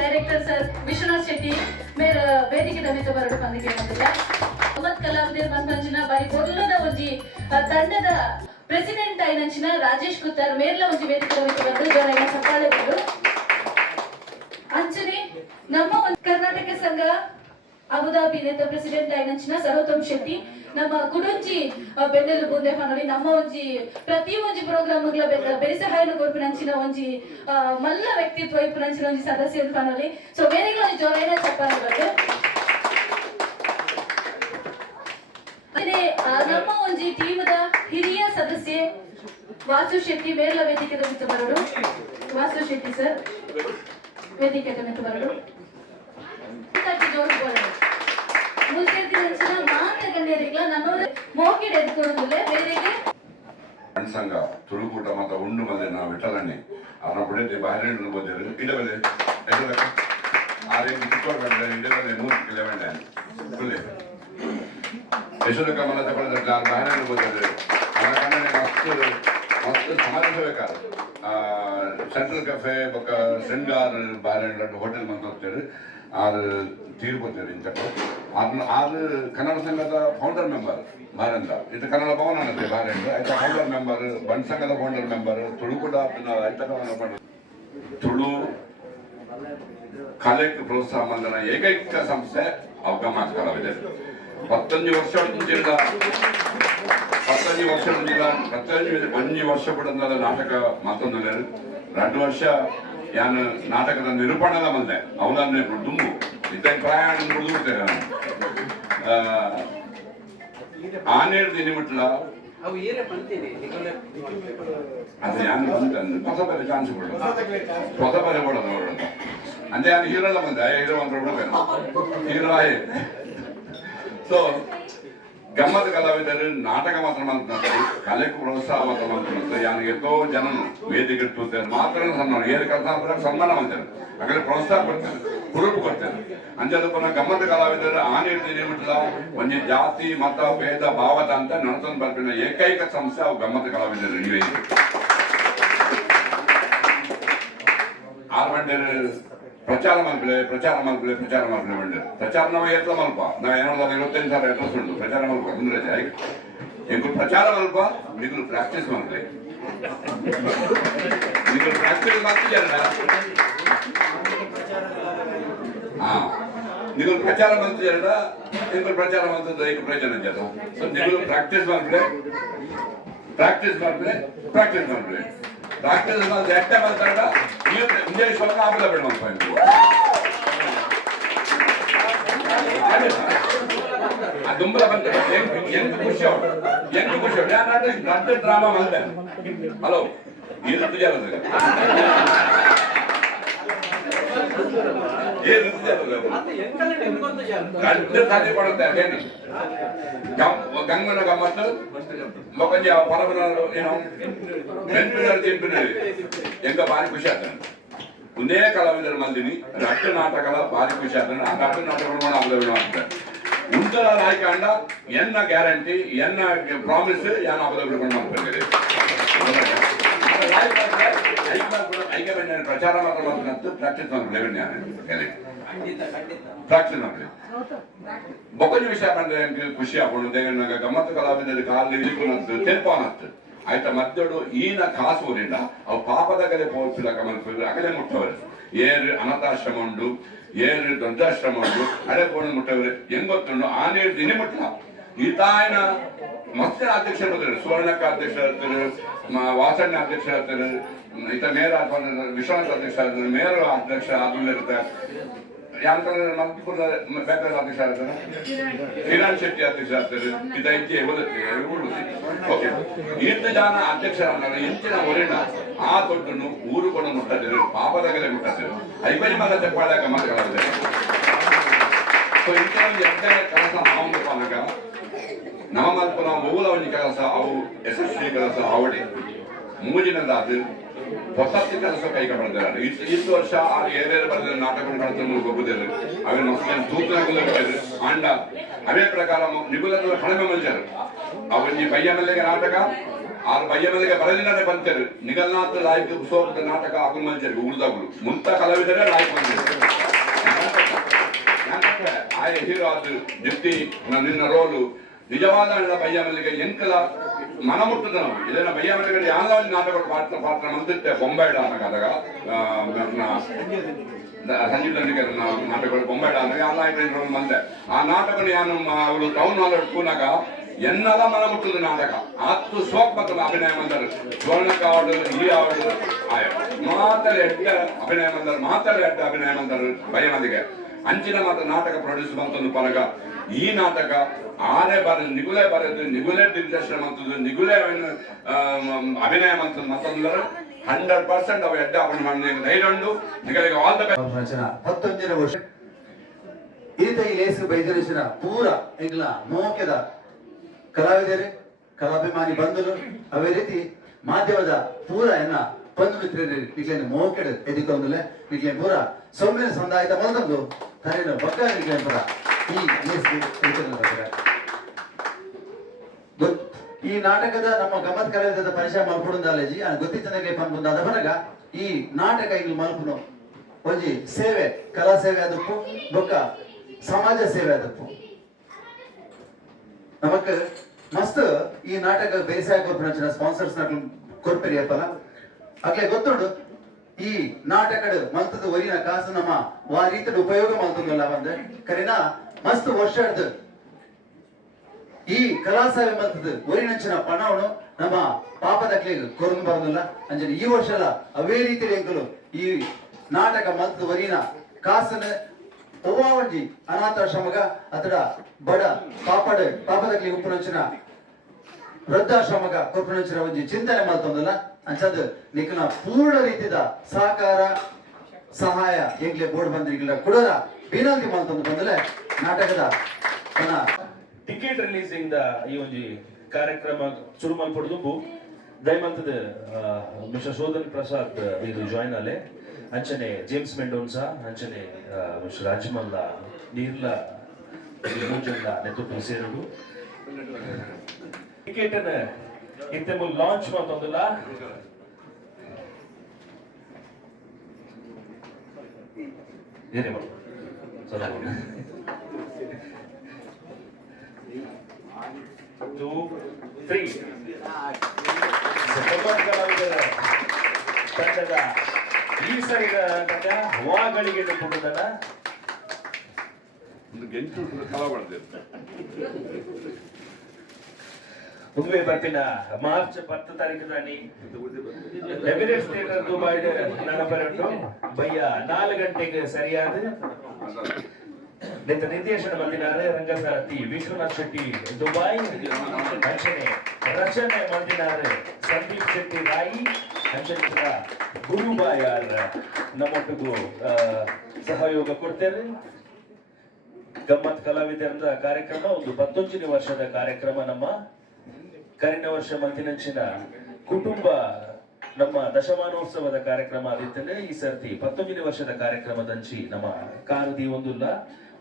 director sir Vishwanath Shetty Mera ವೇದಿಕೆ ದಮಿತ ಬರಡು ಪಂದಿಗೆ ಬಂದಿಲ್ಲ ಒಮ್ಮತ್ ಕಲಾವಿದರ ಮಂಜುನ ಬಾರಿ ಬೊಲ್ಲದ ಒಂಜಿ ತಂಡದ ಪ್ರೆಸಿಡೆಂಟ್ ಆಯ್ನಂಚಿನ ರಾಜೇಶ್ ಕುತ್ತಾರ್ ಮೇರ್ಲ ಒಂಜಿ ವೇದಿಕೆ ದಮಿತ ಬರಡು ಜನ ಸಪಾಳೆ ಬರಡು ಅಂಚನೆ ನಮ್ಮ ಒಂದು ಕರ್ನಾಟಕ ಸಂಘ ಅಬುದಾಬಿ ನೇತ ಪ್ರೆಸಿಡೆಂಟ್ ಆಯ್ನಂಚಿನ ಸರೋತ್ತಮ್ ಶೆಟ್ಟಿ ನಮ್ಮ ಕುಡುಂಜಿ ಬೆನ್ನೆಲು ಬುಂದೆ ಫಾನಲಿ ನಮ್ಮ ಒಂಜಿ ಪ್ರತಿ ಒಂಜಿ ಪ್ರೋಗ್ರಾಮ್ ಬೆರಿಸ ಹಾಯ್ನ ಕೊರ್ಪಿನಂಚಿನ ಒಂಜಿ ಮಲ್ಲ ವ್ಯಕ್ತಿತ್ವ ಇಪ್ಪುನಂಚಿನ ಒಂಜಿ ಸದಸ್ಯ ಫಾನಲಿ ಸೊ ಬೇರೆಗಳ ಒಂಜಿ ಜೋರೈನ ಚಪ್ಪಾಳೆ ಬರಡು ಅದೇ ನಮ್ಮ ಒಂಜಿ ಟೀಮದ ಹಿರಿಯ ಸದಸ್ಯೆ ವಾಸು ಶೆಟ್ಟಿ ಮೇರ್ಲ ವೇದಿಕೆ ದಮಿತ ಬರಡು ವಾಸು ಶೆಟ್ಟಿ ಸರ್ ವೇದಿಕೆ ದಮಿತ ಬರಡು ತಟ್ಟಿ ಜೋರು ಬರಡು ಮುಲ್ಕೇತಿನಂಚಿನ ಮಾತ ಗಣ್ಯರಿಗಳ ನನ್ನೋರು ಮೋಕಿಡ್ ಎದ್ಕೊಂಡ್ಲೆ ಬೇರೆಗೆ ಸಂಘ ತುಳುಕೂಟ ಮತ ಉಂಡು ಮದೆ ನಾವು ವಿಠಲಣ್ಣೆ ಅವನ ಬಿಡದೆ ಬಾಹಿರ ಬೋದಿರು ಇಡಬಲೆ ಆರೇನು ಕಿತ್ತೋರ್ಗಂಡೆ ಇಡಬಲೆ 100 ಕಿಲೋಮೀಟರ್ ಫುಲ್ಲೆ ಯಶೋಧ ಮನ ತಗೊಳ್ಳೋದ್ರೆ ಬಾಹಿರ ಬೋದಿರು ಅವನ ಕಣ್ಣನೆ ಮಸ್ತ್ ಸಮಾಲಿಸಬೇಕಾದ್ರೆ ಸೆಂಟ್ರಲ್ ಕೆಫೆ ಬೊಕ್ಕ ಶೃಂಗಾರ್ ಬಾಹಿರ ಹೋಟೆಲ್ ಮಂತ್ ಹೋಗ್ತಾರೆ ಆರು ತೀರ್ಕೊಡ್ತಾರೆ ಇಂಚಪ್ಪ ಆರು ಕನ್ನಡ ಸಂಘದ ಫೌಂಡರ್ ಮೆಂಬರ್ ಬಾರಂದ ಇದು ಕನ್ನಡ ಭವನ ಅನ್ನತ್ತೆ ಬಾರಂದ ಆಯ್ತ ಫೌಂಡರ್ ಮೆಂಬರ್ ಬಂಡ್ ಸಂಘದ ಫೌಂಡರ್ ಮೆಂಬರ್ ತುಳು ಕೂಡ ತುಳು ಕಲೆಗೆ ಪ್ರೋತ್ಸಾಹ ಮಂದನ ಏಕೈಕ ಸಂಸ್ಥೆ ಅವಗಮಾತ ಕಲಾವಿದೆ 15 ವರ್ಷ ಮುಂಚಿನ 15 ವರ್ಷ ಬಿಡಂದ ನಾಟಕ ಮತ್ತೊಂದು 2 ವರ್ಷ ಯಾನು ನಾಟಕದ ನಿರೂಪಣದ ಬಂದೆ ಅವನನ್ನೇ ದುಂಬು ಇದ್ದಾಗ ಪ್ರಯಾಣ ಬಿಡ್ತೇನೆ ನಾನು ಆನೇರು ದಿನಬಿಟ್ಲ ಅದು ಯಾನು ಬಂತಂದ್ರೆ ಹೊಸ ಬೇರೆ ಚಾನ್ಸ್ ಬಿಡೋದು ಹೊಸ ಬೇರೆ ಕೊಡೋದು ನೋಡೋಣ ಅಂದ್ರೆ ಯಾನು ಹೀರೋಲ್ಲ ಬಂದೆ ಹೀರೋ ಅಂತ ಬಿಡ್ಬೇಕು ಹೀರೋ ಆಯ್ ಸೊ ಗಮ್ಮತ್ ಕಲಾವಿದರು ನಾಟಕ ಮಾತ್ರ ಮಾಡ್ತಾರೆ ಕಲೆಗೂ ಪ್ರೋತ್ಸಾಹ ಮಾತ್ರ ಮಾಡ್ತಾರೆ ಯಾನು ಎಷ್ಟೋ ಜನ ವೇದಿಕೆ ಇಟ್ಟಿರ್ತಾರೆ ಮಾತ್ರ ಸನ್ಮಾನ ಏರು ಕರ್ನಾಟಕ ಸನ್ಮಾನ ಮಾಡ್ತಾರೆ ಹಾಗಾದ್ರೆ ಪ್ರೋತ್ಸಾಹ ಕೊಡ್ತಾರೆ ಹುರುಪು ಕೊಡ್ತಾರೆ ಅಂಜದ ಪುನಃ ಗಮ್ಮತ್ ಕಲಾವಿದರು ಆನಿರ್ತೀನಿ ಬಿಟ್ಟಲ್ಲ ಒಂಜಿ ಜಾತಿ ಮತ ಭೇದ ಭಾವದ ಅಂತ ನಡ್ಕೊಂಡು ಬರ್ತಿನ ಏಕೈಕ ಸಂಸ್ಥೆ ಅವು ಗಮ್ಮತ್ ಕಲಾವಿದರು ಇವೆ ಪ್ರಚಾರ ಮಾಡ್ಬಿಳೆ ಬಂಡೆ ಪ್ರಚಾರ ನಾವು ಎತ್ತ ಮಲ್ಪ ನಾವು ಏನಾದ್ರು 25,000 ಅಡ್ರೆಸ್ ಉಂಟು ಪ್ರಚಾರ ಮಲ್ಪ ಅಂದ್ರೆ ಎಂಕು ಪ್ರಚಾರ ಮಲ್ಪ ನೀವು ಪ್ರಾಕ್ಟೀಸ್ ಮಾಡ್ಲಿ ನೀವು ಪ್ರಾಕ್ಟೀಸ್ ಮಾಡ್ತಿದ್ದೀರ ನೀವು ಪ್ರಚಾರ ಮಾಡ್ತಿದ್ದೀರ ಎಂಕು ಪ್ರಚಾರ ಮಾಡ್ತಿದ್ದ ಈಗ ಪ್ರಯೋಜನ ಜಾತ ಸೊ ನೀವು ಪ್ರಾಕ್ಟೀಸ್ ಮಾಡ್ಬಿಳೆ ಪ್ರಾಕ್ಟೀಸ್ ಮಾಡಿದ್ರೆ ಎಟ್ಟೆ ಮಾತಾಡ ನೀವು ಇಂಗ್ಲೀಷ್ ಒಳಗೆ ಆಗುದ ಬೇಡ ದುಂಬಲ ಬಂತ ಎಂಟು ಖುಷಿ ನಾನು ಡ್ರಾಮಾ ಬಂದೆ ಹಲೋ ಈ ಋತು ಜಾಲ ಗಂಗನ ಗಮ್ಮತ್ತು ಮೊಕಂಜಿ ಪರಬನವರು ಏನೋ ಎಂಗ ಭಾರಿ ಖುಷಿ ಆಗ್ತಾನೆ ಒಂದೇ ಕಲಾವಿದರು ಮಂದಿನಿ ರಟ್ಟು ನಾಟಕದ ಭಾರಿ ಖುಷಿ ಆಗ್ತಾನೆ ಆ ರಟ್ಟು ನಾಟಕಗಳು ಆಗ್ತಾರೆ ಉಂಟದ ಆಯ್ಕೊಂಡ ಎನ್ನ ಗ್ಯಾರಂಟಿ ಎನ್ನ ಪ್ರಾಮಿಸ್ ಯಾನ ಅವಲಂಬಿಸಿಕೊಂಡು ಮಾಡ್ತಾರೆ ಪ್ರಚಾರ ಮಾತ್ರ ಮಾಡ್ತು ಪ್ರಾಕ್ಟೀಸ್ ಮಾಡ್ಬಿಡಿ ಪ್ರಾಕ್ಟೀಸ್ ಮಾಡ್ಬಿಡಿ ಬೊಕೊಂದು ವಿಷಯ ಬಂದ್ರೆ ಖುಷಿ ಹಾಕೊಂಡು ಗಮ್ಮತ್ತು ಕಲಾವಿದರು ಕಾಲು ತೆಲ್ಪಾನತ್ತು ಆಯ್ತಾ ಮದ್ದೋಡು ಈನ ಕಾಸು ಊರಿಂದ ಅವು ಪಾಪದ ಕಲೆ ಪೋಲ್ಸಿಲ್ಲ ಕಮಲ್ಸಿದ್ರೆ ಅಗಲೆ ಮುಟ್ಟವರು ಏರು ಅನಾಥಾಶ್ರಮ ಉಂಡು ಏರು ದೊಡ್ಡಾಶ್ರಮ ಉಂಡು ಅದೇ ಪೋಣ ಮುಟ್ಟವ್ರೆ ಹೆಂಗೊತ್ತುಂಡು ಆನೇರು ದಿನ ಮುಟ್ಟಲ ಈತಾಯನ ಮಸ್ತಿನ ಅಧ್ಯಕ್ಷರು ಬರ್ತಾರೆ ಸುವರ್ಣಕ್ಕ ಅಧ್ಯಕ್ಷರಾಗ್ತಾರೆ ವಾಸಣ್ಣ ಅಧ್ಯಕ್ಷರಾಗ್ತಾರೆ ಈತ ಮೇರ ವಿಶ್ವನಾಥ್ ಅಧ್ಯಕ್ಷ ಆಗ್ತಾರೆ ಮೇರ ಅಧ್ಯಕ್ಷ ಆದ್ಮೇಲೆ ಇರುತ್ತೆ ಯಾಕಂದ್ರೆ ಮಲ್ಕಿಪುರ ಬೇಕಾದ ಅಧ್ಯಕ್ಷ ಆಗ್ತಾರೆ ಕಿರಣ್ ಶೆಟ್ಟಿ ಅಧ್ಯಕ್ಷ ಆಗ್ತಾರೆ ಇದ ಇಂಚೆ ಓಕೆ ಇಂತ ಜನ ಅಧ್ಯಕ್ಷರಾಗ ಇಂಚಿನ ಹೊರಣ ಆ ದೊಡ್ಡನ್ನು ಊರು ಕೊಂಡು ಮುಟ್ಟಿದ್ರು ಪಾಪದಾಗಲೇ ಮುಟ್ಟಿದ್ರು ಐಬರಿ ಮಗ ತೆಪ್ಪಾಡಾಗ ಮಕ್ಕಳಾದ್ರೆ ಸೊ ಇಂಥ ಎಂತ ಕೆಲಸ ನಾವು ನಮ್ಮ ಮಲ್ಪನ ಮೂಲವನಿ ಕೆಲಸ ಅವು ಯಶಸ್ವಿ ಕೆಲಸ ಅವಡೆ ಮೂಜಿನದಾದ ಹೊಸ ಕೆಲಸ ಕೈಗೊಂಡಿದ್ದಾರೆ ಇಷ್ಟು ವರ್ಷ ಅದು ಏನೇನು ಬರೆದ ನಾಟಕಗಳು ಹೋಗುದಿಲ್ಲ ಅವನ ಸೂತ್ರಗಳು ಆಂಡ ಅವೇ ಪ್ರಕಾರ ನಿಗುಲದ ಕಡಿಮೆ ಮಂಜರು ಅವನಿ ಬಯ್ಯ ಮಲ್ಲಿಗೆ ನಾಟಕ ಆರು ಬಯ್ಯ ಮೇಲೆಗೆ ಬರಲಿಲ್ಲದೆ ಬಂತೇರು ನಿಗಲ್ನಾಥ್ ಲಾಯ್ಕ್ ಸೋಪದ ನಾಟಕ ಆಗುಲ್ ಮಲ್ಚರಿಗೆ ಉಳಿದಗಳು ಮುಂತ ಕಲಾವಿದರೆ ಲಾಯ್ಕ್ ಬಂದಿದ್ದಾರೆ ಆಯ ಹೀರೋ ಅದು ಡ್ಯೂಟಿ ನಿನ್ನ ರೋಲು ನಿಜವಾದ ಬಯ್ಯ ಮೇಲೆಗೆ ಎಂಕಲ ಮನ ಮುಟ್ಟದ ನಾವು ಇದನ್ನ ಬಯ್ಯ ಮೇಲೆಗೆ ಯಾವ್ದೋ ಒಂದು ನಾಟಕ ಪಾತ್ರ ಮಂದಿತ್ತೆ ಬೊಂಬಾಯಿಡ ಅನ್ನೋದಾಗ ಸಂಜೀವ್ ದಂಡಿಗರ ನಾಟಕಗಳು ಬೊಂಬಾಯಿಡ ಅನ್ನೋದು ಎಲ್ಲ ಮಂದೆ ಆ ನಾಟಕ ನಾನು ಅವಳು ಟೌನ್ ಹಾಲ್ ಕೂನಾಗ ಎನ್ನದ ಮನ ಮುಟ್ಟದ ನಾಟಕ ಹತ್ತು ಸೋಕ್ ಮತ್ತು ಅಭಿನಯ ಮಂದರು ಸ್ವರ್ಣಕಾವಡು ಈ ಆವಡು ಆಯ ಮಾತಾಡಿ ಎಡ್ಡ ಅಭಿನಯ ಮಂದರು ಮಾತಾಡಿ ಎಡ್ಡ ಅಭಿನಯ ಮಂದರು ಬಯ್ಯ ಮಂದಿಗೆ ಅಂಚಿನ ಮಾತ್ರ ನಾಟಕ ಪ್ರೊಡ್ಯೂಸ್ ಬಂತಂದು ಪರಗ ಈ ನಾಟಕ ಆರೇ ಬರೆದು ನಿಗುಲೇ ಬರೆದು ನಿಗುಲೇ ದಿಗ್ದರ್ಶನ ಮಂತದ್ದು ನಿಗುಲೇ ಅಭಿನಯ ಮಂತದ್ದು ಮತ್ತೊಂದರ 100% ಅವ ಎಡ್ಡ ಅಭಿನಯ ಮಾಡಿದ ಧೈರ್ಯ ಉಂಡು ನಿಗಳಿಗೆ ಆಲ್ ದ ಬೆಸ್ಟ್ 19 ವರ್ಷ ಈತ ಈ ಲೇಸು ಬೈದರೇಶನ ಪೂರ ಎಂಗ್ಲ ಮೋಕೆದ ಕಲಾವಿದರೆ ಕಲಾಭಿಮಾನಿ ಬಂಧುಲು ಅವೇ ರೀತಿ ಮಾಧ್ಯಮದ ಪೂರ ಎನ್ನ ಪಂದು ಮಿತ್ರರು ನಿಕ್ಲೇನು ಮೋಕೆಡ್ ಎದಿಕೊಂದಲೆ ನಿಕ್ಲೇನು ಪೂರ ಸೌಮ್ಯ ಸಂದಾಯದ ಮೊದಲು ತರೇನು ಬಕ್ಕ ನಿಕ್ಲೇನು ಪೂರ ಈ ಲೇಸು ಈ ನಾಟಕದ ನಮ್ಮ ಗಮ್ಮತ್ ಕಲಾವಿದದ ಪರಿಚಯ ಮಲ್ಪುಡುಂದಾಲಜಿ ಗೊತ್ತಿತ್ತನಾಗೆ ಪನ್ಪುಂದಾದ ಬರಗ ಈ ನಾಟಕ ಇಲ್ಲಿ ಮಲ್ಪುನು ಒಂಜಿ ಸೇವೆ ಕಲಾ ಸೇವೆ ಅದಕ್ಕೂ ಬೊಕ್ಕ ಸಮಾಜ ಸೇವೆ ಅದಕ್ಕೂ ನಮಕ್ ಮಸ್ತ್ ಈ ನಾಟಕ ಬೇಸಾಯ ಕೊರ್ಪೊರೇಷನ್ ಸ್ಪಾನ್ಸರ್ಸ್ ಕೊರ್ಪೆರಿ ಅಪ್ಪಲ ಅಗ್ಲೇ ಗೊತ್ತುಂಡು ಈ ನಾಟಕಡ್ ಮಲ್ತದ ಒರಿನ ಕಾಸು ನಮ್ಮ ವಾ ರೀತಿಯ ಉಪಯೋಗ ಮಲ್ತದಲ್ಲ ಬಂದ್ರೆ ಕರಿನಾ ಮಸ್ತ್ ವರ್ಷದ ಈ ಕಲಾಸೇವೆ ಮಲ್ತದ ಒರಿನಂಚಿನ ಪಣವನು ನಮ್ಮ ಪಾಪದಕ್ಲೆಗ್ ಕೊರದು ಬರೋದಿಲ್ಲ ಅಂಜನ ಈ ವರ್ಷ ಅವೇ ರೀತಿ ಎಂಕಲು ಈ ನಾಟಕ ಮಲ್ತದ ಒರಿನ ಕಾಸನ ಒವ್ವಾವಂಜಿ ಅನಾಥಾಶ್ರಮಗ ಅತಡ ಬಡ ಪಾಪದಕ್ಲಿ ಉಪ್ಪುನಂಚಿನ ವೃದ್ಧಾಶ್ರಮಗ ಕೊಪ್ಪುನಂಚಿನ ಒಂಜಿ ಚಿಂತನೆ ಮಲ್ತೊಂದಲ್ಲ ಅಂಚದ ನಿಖನ ಪೂರ್ಣ ರೀತಿದ ಸಹಕಾರ ಸಹಾಯ ಎಂಗ್ಲೆ ಬೋರ್ಡ್ ಬಂದ್ರಿಗಿಲ್ಲ ಕುಡರ ವಿನಂತಿ ಮಲ್ತೊಂದು ಬಂದಲೆ ನಾಟಕದ ಟಿಕೆಟ್ ರಿಲೀಸಿಂಗ್ ದ ಈ ಒಂದು ಕಾರ್ಯಕ್ರಮ ಶುರು ಮಲ್ಪಡುದು ದಯಮಂತದ ಮಿಸ್ಟರ್ ಶೋಧನ್ ಪ್ರಸಾದ್ ಇದು ಜಾಯಿನ್ ಆಲೆ ಅಂಚನೆ ಜೇಮ್ಸ್ ಮೆಂಡೋನ್ಸಾ ಅಂಚನೆ ಮಿಸ್ಟರ್ ರಾಜಮಲ್ಲ ನೀರ್ಲ ಮೂಜಲ್ಲ ನೆತೃತ್ವ ಸೇರುದು ಟಿಕೆಟ್ ಇಂತ ಲಾಂಚ್ ಮಾಡ್ತಂದಿಲ್ಲ ಏನೇ ಮಾಡು ಸಲ 2 3 ತಂಡದ ಈ ಸರಿದ ಹವಾಗಳಿಗೆ ಕೊಟ್ಟದನ್ನ ಒಂದು ಗೆಂಟು ಕಲಾ ಮಾಡ್ತಿರ್ತಾರೆ ಉದ್ವೆ ಬರ್ಪಿನ ಮಾರ್ಚ್ 10 ತಾರೀಕದಾನಿ ಎಮಿರೇಟ್ಸ್ ಥಿಯೇಟರ್ ದುಬೈ ನನಪರಟ್ಟು ಬಯ್ಯ 4 ಗಂಟೆಗೆ ಸರಿಯಾದ ನಿಂತ ನಿರ್ದೇಶನ ಬಂದಿದ್ದಾರೆ ರಂಗಸಾರಥಿ ವಿಶ್ವನಾಥ್ ಶೆಟ್ಟಿ ದುಬೈ ಅಂಚನೆ ರಚನೆ ಬಂದಿದ್ದಾರೆ ಸಂದೀಪ್ ಶೆಟ್ಟಿ ರಾಯಿ ಅಂಚನಿತರ ಗುರುಬಾಯಾರ್ ನಮ್ಮೊಟ್ಟಿಗೂ ಸಹಯೋಗ ಕೊಡ್ತೇವೆ ಗಮ್ಮತ್ ಕಲಾವಿದರ ಕಾರ್ಯಕ್ರಮ ಒಂದು 19ನೇ ವರ್ಷದ ಕಾರ್ಯಕ್ರಮ ನಮ್ಮ ಕರಿನ ವರ್ಷ ಮಂತಿನಂಚಿನ ಕುಟುಂಬ ನಮ್ಮ ದಶಮಾನೋತ್ಸವದ ಕಾರ್ಯಕ್ರಮ ಆದಿತ್ತಂದ್ರೆ ಈ ಸರ್ತಿ 19ನೇ ವರ್ಷದ ಕಾರ್ಯಕ್ರಮದಂಚಿ ನಮ್ಮ ಕಾರದಿ ಒಂದುಲ್ಲ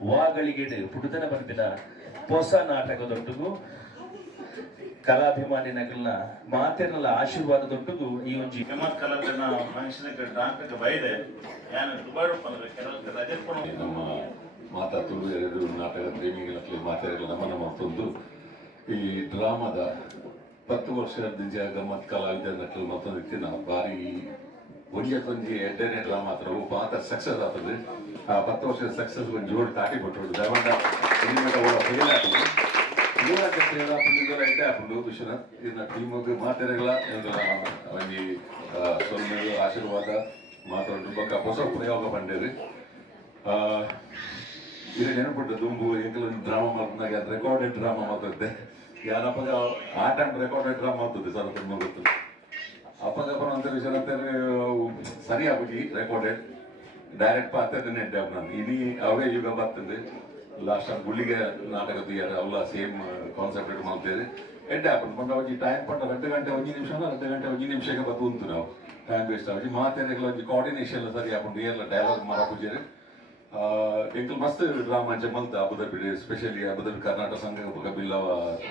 ವಾಗಳಿಗೆ ಪುಟತನ ಬರ್ತಿನ ಹೊಸ ನಾಟಕದೊಟ್ಟಿಗೂ ಕಲಾಭಿಮಾನಿನಗಳನ್ನ ಮಾತಿನ ಆಶೀರ್ವಾದದೊಟ್ಟಿಗೂ ಈ ಒಂದು ಗಮ್ಮತ್ ಕಲಾವಿದನ ಮನುಷ್ಯನಿಗೆ ನಾಟಕ ಬೈದೆ ನಾನು ದುಬೈ ರಜೆ ನಮ್ಮ ಮಾತಾ ತುಳು ನಾಟಕ ಪ್ರೇಮಿಗಳ ಮಾತಾಡಲು ನಮ್ಮನ್ನ ಮತ್ತೊಂದು ಈ ಡ್ರಾಮಾದ 10 ವರ್ಷದ ಗಮ್ಮತ್ ಕಲಾವಿದರ ನಕಲು ಮತ್ತೊಂದು ನಾವು ಬಾರಿ ಒಳ್ಳೆಯ ಕೊಂಜಿ ಎಡ್ಡನೇ ಡ್ರಾಮಾ ಹತ್ರ ಮಾತ್ರ ಸಕ್ಸಸ್ ಆಗ್ತದೆ ಆ 10 ವರ್ಷದ ಸಕ್ಸಸ್ ಒಂದು ಜೋಡಿ ತಾಟಿ ಕೊಟ್ಟರು ದಯವಂತ ಫೇಲ್ ಆಗ್ತದೆ ಐತೆ ಹಾಕೊಂಡು ವಿಶ್ವನಾಥ್ ಇದನ್ನ ಟೀಮಿಗೆ ಮಾತಾಡಗಳ ಒಂದು ಸ್ವಲ್ಪ ಆಶೀರ್ವಾದ ಮಾತಾಡೋದ್ರ ಬಗ್ಗೆ ಹೊಸ ಪ್ರಯೋಗ ಬಂದಿರಿ ಇದು ನೆನಪುಟ್ಟು ದುಂಬು ಎಂಕಲ್ ಡ್ರಾಮಾ ಮಾಡ್ಕೊಂಡಾಗ ರೆಕಾರ್ಡೆಡ್ ಡ್ರಾಮಾ ಮಾತಾಡ್ದೆ ಯಾರಪ್ಪ ಆ ಟೈಮ್ ರೆಕಾರ್ಡೆಡ್ ಡ್ರಾಮಾ ಆಗ್ತದೆ ಸರ್ ತುಂಬ ಗೊತ್ತು ಅಪ್ಪಗಪ್ಪನ ಅಂತ ವಿಶ್ವನಾಥ್ ಸರಿ ಆಗ್ಬಿಟ್ಟು ರೆಕಾರ್ಡೆಡ್ ಡೈರೆಕ್ಟ್ ಪಾತ್ರ ನೆಡ್ಡೆ ನಾನು ಇಡೀ ಅವೇ ಯುಗ ಬರ್ತದೆ ಲಾಸ್ಟ್ ಟೈಮ್ ಗುಳಿಗೆ ನಾಟಕ ತೀಯಾರ ಅವಳ ಸೇಮ್ ಕಾನ್ಸೆಪ್ಟ್ ಮಾಡ್ತೇವೆ ಎಡ್ಡೆ ಹಾಕೊಂಡು ಬಂದು ಅವಾಗ ಟೈಮ್ ಪಟ್ಟ 2 ಗಂಟೆ 1 ನಿಮಿಷ 2 ಗಂಟೆ 1 ನಿಮಿಷಕ್ಕೆ ಬಂದು ಉಂಟು ನಾವು ಟೈಮ್ ವೇಸ್ಟ್ ಆಗಿ ಮಾತೇನೆಲ್ಲ ಒಂದು ಕೋಆರ್ಡಿನೇಷನ್ ಸರಿ ಹಾಕೊಂಡು ಎಲ್ಲ ಡೈಲಾಗ್ ಮಾಡೋ ಪೂಜೆ ಎಂಕಲ್ ಮಸ್ತ್ ಡ್ರಾಮಾ ಮಲ್ತ Abu Dhabi specially Abu Dhabi Karnataka Sangha Billava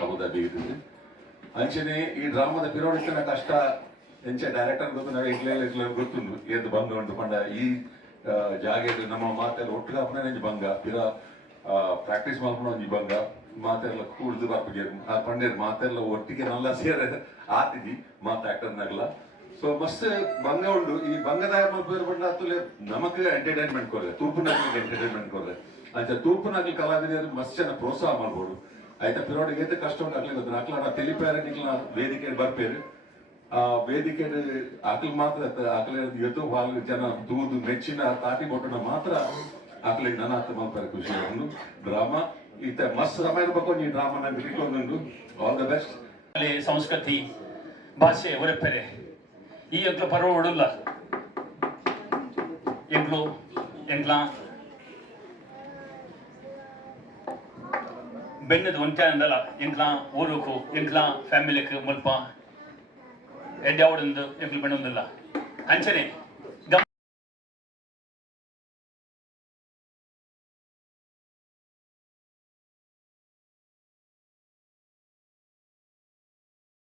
Abu Dhabi ಇದ್ದಿದ್ದು ಅಂಚನೆ ಈ ಡ್ರಾಮಾದ ಪಿರೋಡಿಸ್ತಾನ ಕಷ್ಟ ಎಂಚ ಡೈರೆಕ್ಟರ್ ಗೊತ್ತು ನಾವು ಇಟ್ಲ ಗೊತ್ತುಂಡು ಏದು ಬಂಗ ಉಂಟು ಪಂಡ ಈ ಜಾಗ ನಮ್ಮ ಮಾತೆಲ್ಲ ಒಟ್ಟಿಗೆ ಹಾಪನ ಬಂಗ ಪಿರ ಪ್ರಾಕ್ಟೀಸ್ ಮಾಡ್ಕೊಂಡು ಒಂಜಿ ಬಂಗ ಮಾತೆಲ್ಲ ಕೂಡ್ದು ಬರ್ಪಿಗೆ ಆ ಪಂಡೇರು ಮಾತೆಲ್ಲ ಒಟ್ಟಿಗೆ ನಲ್ಲ ಸೇರ ಆತಿದಿ ಮಾತು ಆಕ್ಟರ್ನಾಗಲ್ಲ ಸೊ ಮಸ್ತ್ ಬಂಗ ಉಂಡು ಈ ಬಂಗದ ಮಲ್ಪೇರು ಬಂಡ ಅತ್ತಲೆ ನಮಕ್ ಎಂಟರ್ಟೈನ್ಮೆಂಟ್ ಕೊರ್ರೆ ತೂಪುನಾಗ್ಲಿಗೆ ಎಂಟರ್ಟೈನ್ಮೆಂಟ್ ಕೊರ್ರೆ ಅಂಚ ತೂಪುನಾಗ್ಲಿ ಕಲಾವಿದರು ಮಸ್ತ್ ಜನ ಪ್ರೋತ್ಸಾಹ ಮಾಡ್ಬೋದು ಆಯ್ತಾ ಪಿರೋಡಿಗೆ ಏತ ಕಷ್ಟ ಉಂಟು ಆಗ್ಲಿ ಗೊತ್ತು ಅಕ್ಲ ತಿಳಿಪೇರ ನಿಕ್ಲ ವೇದಿಕೆ ಬರ್ಪೇರು ಆ ವೇದಿಕೆ ಆಕಲ್ ಮಾತ್ರ ಆಕಲ ಎದ್ದು ಹಾಲು ಜನ ದೂದು ಮೆಚ್ಚಿನ ತಾಟಿ ಮೊಟ್ಟನ ಮಾತ್ರ ಆಕಲಿಗೆ ನನ್ನ ಹತ್ತು ಮಲ್ಪೇರ ಖುಷಿ ಒಂದು ಡ್ರಾಮಾ ಈತ ಮಸ್ತ್ ಸಮಯ ಬೇಕು ಈ ಡ್ರಾಮಾನ ಬಿಟ್ಕೊಂಡು ಆಲ್ ದ ಬೆಸ್ಟ್ ಅಲ್ಲಿ ಸಂಸ್ಕೃತಿ ಭಾಷೆ ಒರೆಪೆರೆ ಈ ಎಂಕ್ಲ ಪರ್ವ ಒಡುಲ್ಲ ಎಂಕ್ಲ ಬೆನ್ನದ ಒಂಟೆ ಅಂದಲ್ಲ ಎಂಕ್ಲ ಊರುಕು ಎಂಕ್ಲ ಫ್ಯಾಮಿಲಿಕ್ ಮುಲ್ಪ ಎಡ್ಡೆ ಅವಡಂದು ಎಂಕ್ಲ ಬೆಣ್ಣೊಂದಿಲ್ಲ ಅಂಚನೆ